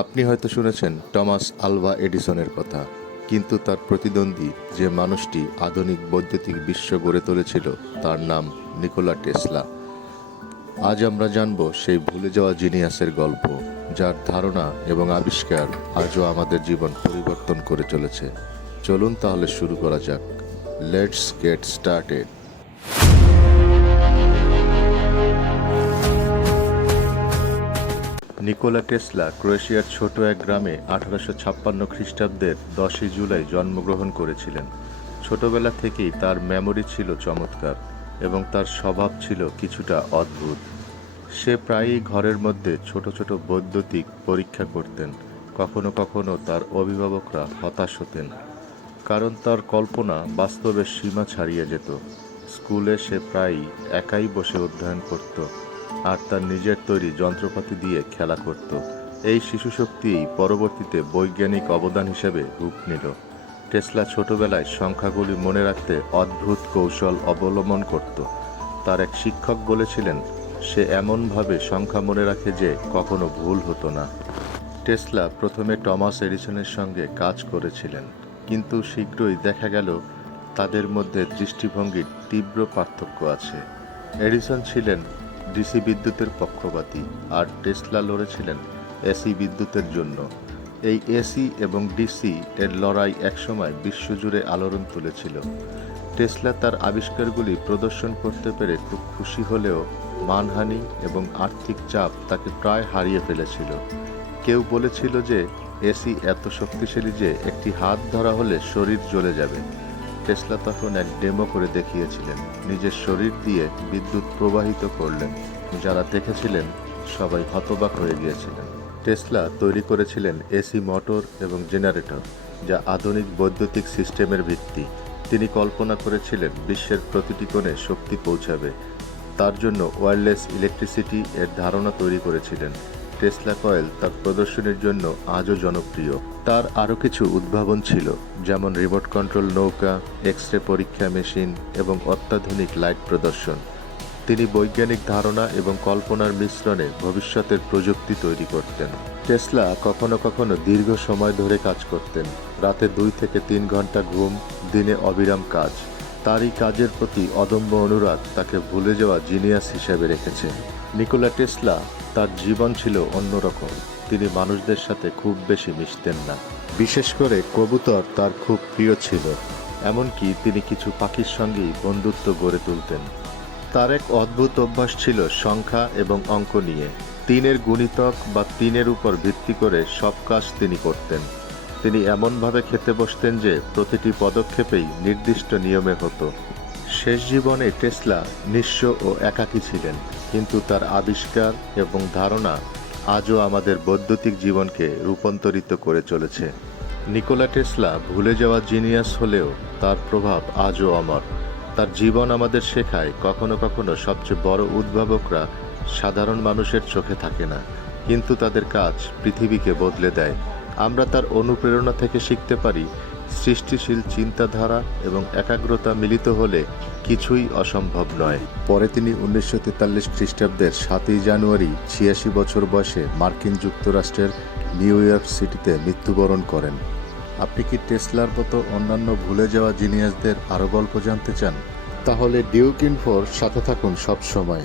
আপনি হয়তো শুনেছেন টমাস আলভা এডিসনের কথা, কিন্তু তার প্রতিদ্বন্দ্বী যে মানুষটি আধুনিক বৈদ্যুতিক বিশ্ব গড়ে তুলেছিল তার নাম নিকোলা টেসলা। আজ আমরা জানব সেই ভুলে যাওয়া জিনিয়াসের গল্প, যার ধারণা এবং আবিষ্কার আজও আমাদের জীবন পরিবর্তন করে চলেছে। চলুন তাহলে শুরু করা যাক। Let's get started. Nikola Tesla ক্রোয়েশিয়ার ছোট এক গ্রামে 1856 খ্রিস্টাব্দের 10ই জুলাই জন্মগ্রহণ করেছিলেন। ছোটবেলা থেকেই তার মেমোরি ছিল চমৎকার এবং তার স্বভাব ছিল কিছুটা অদ্ভুত। সে প্রায়ই ঘরের মধ্যে ছোট ছোট বৈদ্যুতিক পরীক্ষা করতেন। কখনো কখনো তার অভিভাবকরা হতাশ হতেন, কারণ তার কল্পনা বাস্তবের সীমা ছাড়িয়ে যেত। স্কুলে সে প্রায়ই একাই বসে অধ্যয়ন করত আর তার নিজের তৈরি যন্ত্রপাতি দিয়ে খেলা করত। এই শিশুশক্তিই পরবর্তীতে বৈজ্ঞানিক অবদান হিসেবে রূপ নিল। টেসলা ছোটবেলায় সংখ্যাগুলি মনে রাখতে অদ্ভুত কৌশল অবলম্বন করত। তার এক শিক্ষক বলেছিলেন, সে এমনভাবে সংখ্যা মনে রাখে যে কখনো ভুল হতো না। টেসলা প্রথমে টমাস এডিসনের সঙ্গে কাজ করেছিলেন, কিন্তু শীঘ্রই দেখা গেল তাদের মধ্যে দৃষ্টিভঙ্গির তীব্র পার্থক্য আছে। এডিসন ছিলেন ডিসি বিদ্যুতের পক্ষপাতী, আর টেসলা লড়েছিলেন এসি বিদ্যুতের জন্য। এই এসি এবং ডিসি এর লড়াই একসময় বিশ্বজুড়ে আলোড়ন তুলেছিল। টেসলা তার আবিষ্কারগুলি প্রদর্শন করতে পেরে খুব খুশি হলেও মানহানি এবং আর্থিক চাপ তাকে প্রায় হারিয়ে ফেলেছিল। কেউ বলেছিল যে এসি এত শক্তিশালী যে একটি হাত ধরা হলে শরীর জ্বলে যাবে। টেসলা তখন এক ডেমো করে দেখিয়েছিলেন, নিজের শরীর দিয়ে বিদ্যুৎ প্রবাহিত করলেন। যারা দেখেছিলেন সবাই হতবাক হয়ে গিয়েছিলেন। টেসলা তৈরি করেছিলেন এসি মোটর এবং জেনারেটর, যা আধুনিক বৈদ্যুতিক সিস্টেমের ভিত্তি। তিনি কল্পনা করেছিলেন বিশ্বের প্রতিটি কোণে শক্তি পৌঁছাবে। তার জন্য ওয়্যারলেস ইলেকট্রিসিটি এর ধারণা তৈরি করেছিলেন। টেসলা কয়েল তার প্রদর্শনীর জন্য আজও জনপ্রিয়। তার আরও কিছু উদ্ভাবন ছিল, যেমন রিমোট কন্ট্রোল নৌকা, এক্স-রে পরীক্ষা মেশিন এবং অত্যাধুনিক লাইট প্রদর্শন। তিনি বৈজ্ঞানিক ধারণা এবং কল্পনার মিশ্রণে ভবিষ্যতের প্রযুক্তি তৈরি করতেন। টেসলা কখনো কখনো দীর্ঘ সময় ধরে কাজ করতেন। রাতে 2 থেকে 3 ঘন্টা ঘুম, দিনে অবিরাম কাজ। তার এই কাজের প্রতি অদম্য অনুরাগ তাকে ভুলে যাওয়া জিনিয়াস হিসেবে রেখেছে। নিকোলা টেসলা তার জীবন ছিল অন্যরকম। তিনি মানুষদের সাথে খুব বেশি মিশতেন না। বিশেষ করে কবুতর তার খুব প্রিয় ছিল। এমনকি তিনি কিছু পাখির সঙ্গেই বন্ধুত্ব গড়ে তুলতেন। তার এক অদ্ভুত অভ্যাস ছিল সংখ্যা এবং অঙ্ক নিয়ে। 3-এর গুণিতক বা 3-এর উপর ভিত্তি করে সব কাজ তিনি করতেন। তিনি এমনভাবে খেতে বসতেন যে প্রতিটি পদক্ষেপেই নির্দিষ্ট নিয়মে হতো। শেষ জীবনে টেসলা নিঃস্ব ও একাকী ছিলেন, কিন্তু তার আবিষ্কার এবং ধারণা আজও আমাদের বৈদ্যুতিক জীবনকে রূপান্তরিত করে চলেছে। নিকোলা টেসলা ভুলে যাওয়া জিনিয়াস হলেও তার প্রভাব আজও অমর। তার জীবন আমাদের শেখায়, কখনো কখনো সবচেয়ে বড় উদ্ভাবকরা সাধারণ মানুষের চোখে থাকে না, কিন্তু তাদের কাজ পৃথিবীকে বদলে দেয়। আমরা তার অনুপ্রেরণা থেকে শিখতে পারি, সৃষ্টিশীল চিন্তাধারা এবং একাগ্রতা মিলিত হলে কিছুই অসম্ভব নয়। পরে তিনি 1943 খ্রিস্টাব্দের 7ই জানুয়ারি 86 বছর বয়সে মার্কিন যুক্তরাষ্ট্রের নিউ ইয়র্ক সিটিতে মৃত্যুবরণ করেন। আপনি কি টেসলার মতো অন্যান্য ভুলে যাওয়া জিনিয়াসদের আরও গল্প জানতে চান? তাহলে ডিউক ইনফোর সাথে থাকুন সব সময়।